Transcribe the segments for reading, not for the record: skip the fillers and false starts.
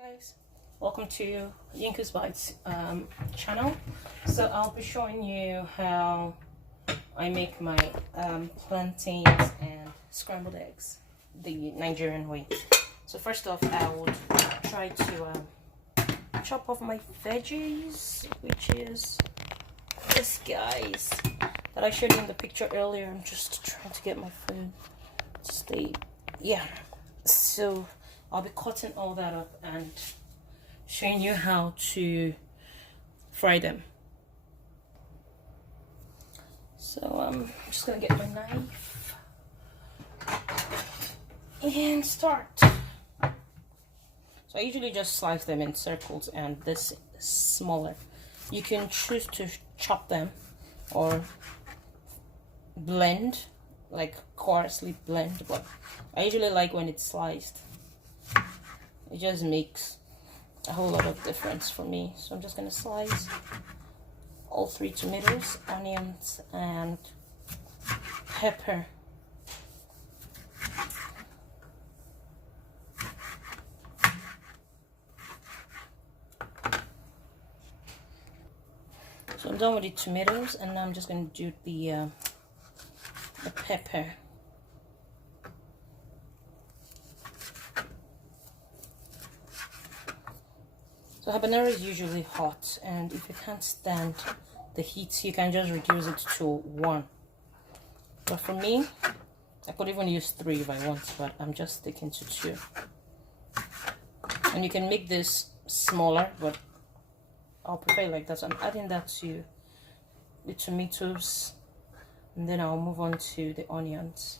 Guys, welcome to Yinku's Bites channel. So I'll be showing you how I make my plantains and scrambled eggs the Nigerian way. So first off, I would try to chop off my veggies, which is this guys that I showed you in the picture earlier. I'm just trying to get my food to stay, yeah. So I'll be cutting all that up and showing you how to fry them. So I'm just gonna get my knife and start. So I usually just slice them in circles, and this is smaller. You can choose to chop them or blend, like coarsely blend, but I usually like when it's sliced. It just makes a whole lot of difference for me. So I'm just gonna slice all 3 tomatoes, onions, and pepper. So I'm done with the tomatoes, and now I'm just gonna do the pepper. So habanero is usually hot, and if you can't stand the heat, you can just reduce it to 1. But for me, I could even use 3 if I want, but I'm just sticking to 2. And you can make this smaller, but I'll prefer it like that. So I'm adding that to the tomatoes, and then I'll move on to the onions.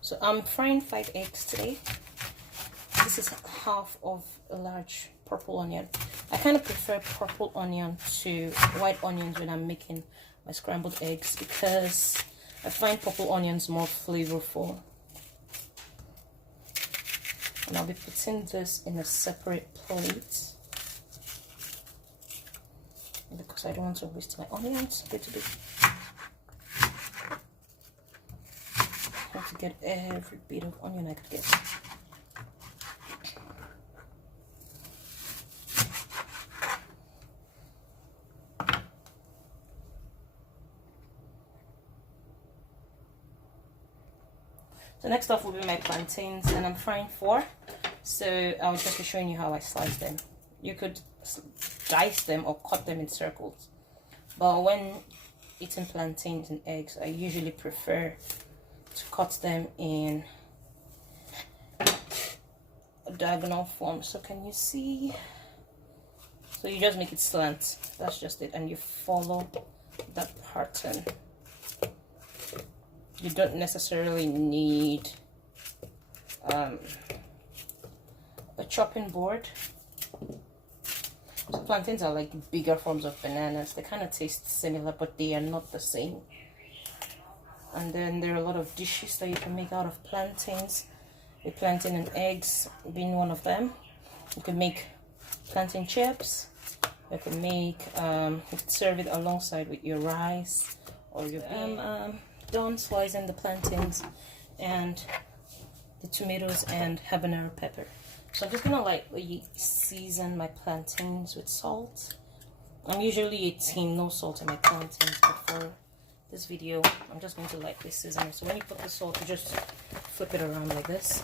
So I'm frying 5 eggs today. This is half of a large purple onion. I kind of prefer purple onion to white onions when I'm making my scrambled eggs, because I find purple onions more flavorful. And I'll be putting this in a separate plate because I don't want to waste my onions a little bit. I have to get every bit of onion I could get. So next off will be my plantains, and I'm frying 4. So I'll just be showing you how I slice them. You could dice them or cut them in circles, but when eating plantains and eggs, I usually prefer to cut them in a diagonal form. So can you see? So you just make it slant, that's just it, and you follow that pattern. You don't necessarily need a chopping board. So plantains are like bigger forms of bananas. They kind of taste similar, but they are not the same. And then there are a lot of dishes that you can make out of plantains, with plantain and eggs being one of them. You can make plantain chips. You can make, you can serve it alongside with your rice or your bean. Done slicing the plantains and the tomatoes and habanero pepper. So I'm just gonna lightly season my plantains with salt. I'm usually a team no salt in my plantains, but for this video I'm just going to lightly season it. So when you put the salt, you just flip it around like this.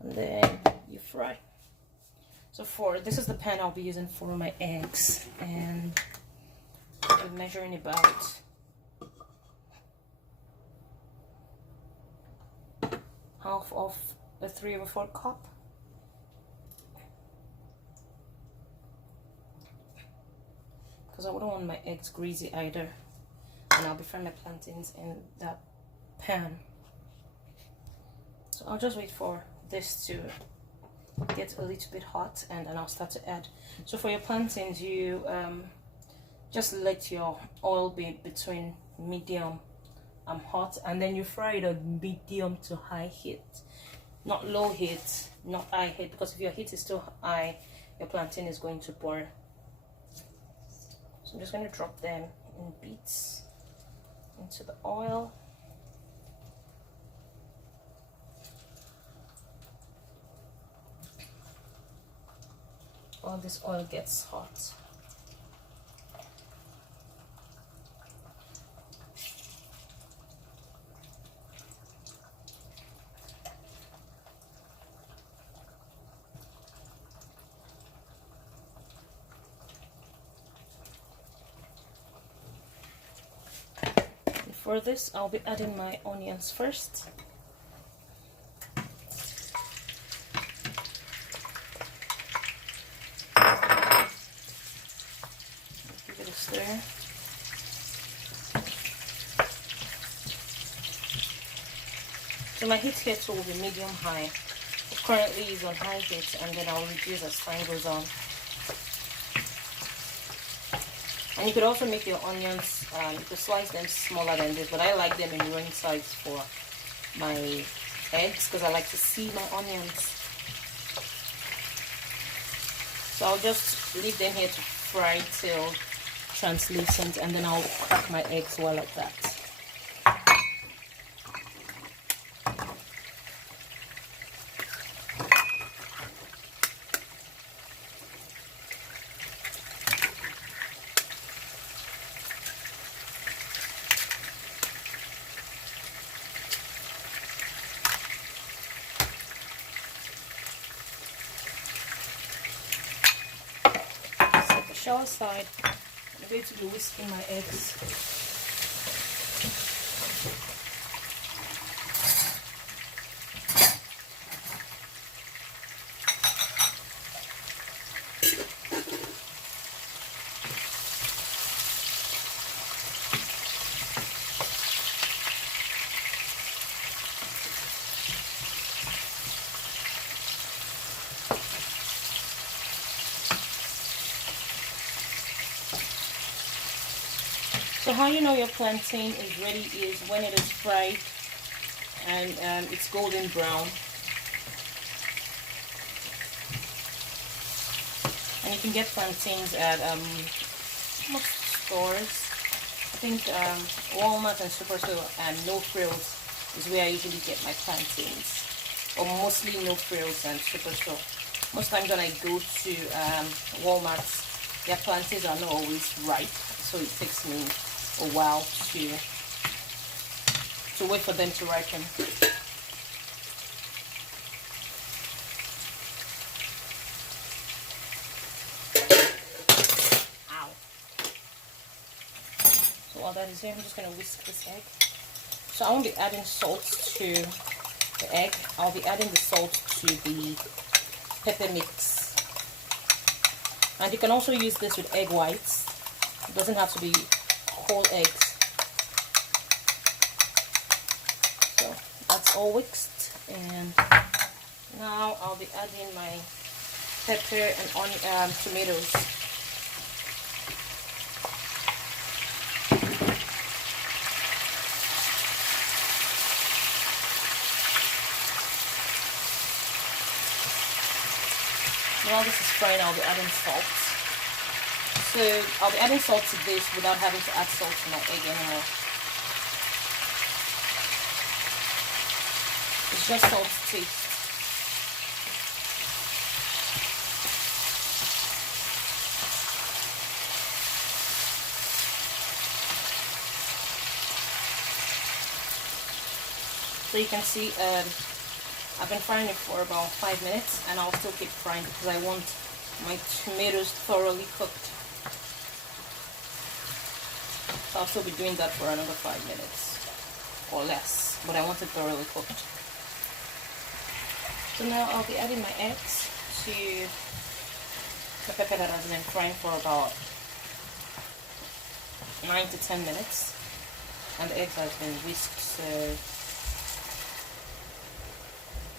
And then you fry. So this is the pan I'll be using for my eggs, and I'll be measuring about half of a 3/4 cup. Because I wouldn't want my eggs greasy either, and I'll be frying my plantains in that pan. So I'll just wait for this to get a little bit hot, and then I'll start to add. So for your plantains, you just let your oil be between medium and hot, and then you fry it at medium to high heat, not low heat, not high heat, because if your heat is too high, your plantain is going to burn. So I'm just going to drop them in bits into the oil. While this oil gets hot. For this, I'll be adding my onions first. Give it a stir. So my heat here will be medium-high. Currently is on high heat, and then I'll reduce as time goes on. And you could also make your onions, you could slice them smaller than this, but I like them in ring size for my eggs because I like to see my onions. So I'll just leave them here to fry till translucent, and then I'll crack my eggs while like that. Shell aside. I'm going to be whisking my eggs. So how you know your plantain is ready is when it is fried and it's golden brown. And you can get plantains at most stores. I think Walmart and Superstore and No Frills is where I usually get my plantains. Or mostly No Frills and Superstore. Most times when I go to Walmart, their plantains are not always ripe, so it takes me a while to wait for them to ripen. Ow. So while that is here, I'm just going to whisk this egg. So I won't be adding salt to the egg. I'll be adding the salt to the pepper mix. And you can also use this with egg whites. It doesn't have to be whole eggs. So that's all whisked, and now I'll be adding my pepper and tomatoes. While this is frying, I'll be adding salt. So I'll be adding salt to this without having to add salt to my egg anymore. It's just salt to taste. So you can see I've been frying it for about 5 minutes, and I'll still keep frying because I want my tomatoes thoroughly cooked. So I'll still be doing that for another 5 minutes or less, but I want it thoroughly cooked. So now I'll be adding my eggs to the pepper that has been frying for about 9 to 10 minutes, and the eggs have been whisked, so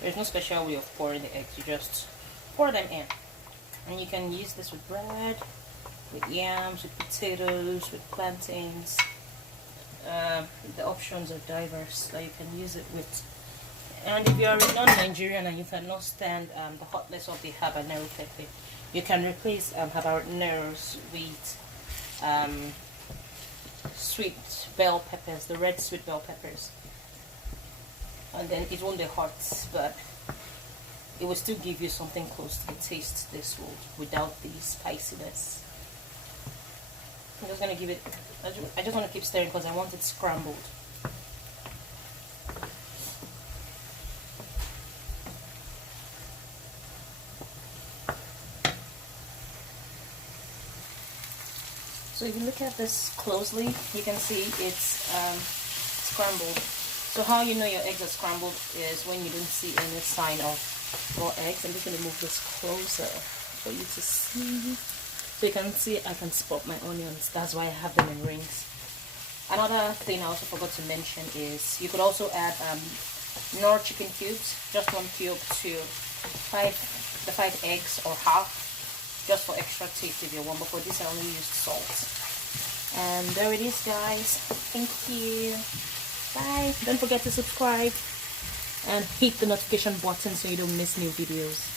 there's no special way of pouring the eggs. You just pour them in, and you can use this with bread, with yams, with potatoes, with plantains. The options are diverse that you can use it with. And if you are a non-Nigerian and you cannot stand the hotness of the habanero pepper, you can replace habaneros with sweet bell peppers, the red sweet bell peppers. And then it won't be hot, but it will still give you something close to the taste this would without the spiciness. I'm just gonna give it, I just want to keep stirring because I want it scrambled. So if you look at this closely, you can see it's scrambled. So how you know your eggs are scrambled is when you don't see any sign of raw eggs. I'm just going to move this closer for you to see. So you can see I can spot my onions. That's why I have them in rings. Another thing I also forgot to mention is you could also add Knorr chicken cubes, just 1 cube to the 5 eggs or half, just for extra taste if you want. But for this I only used salt. And there it is, guys. Thank you. Bye. Don't forget to subscribe and hit the notification button so you don't miss new videos.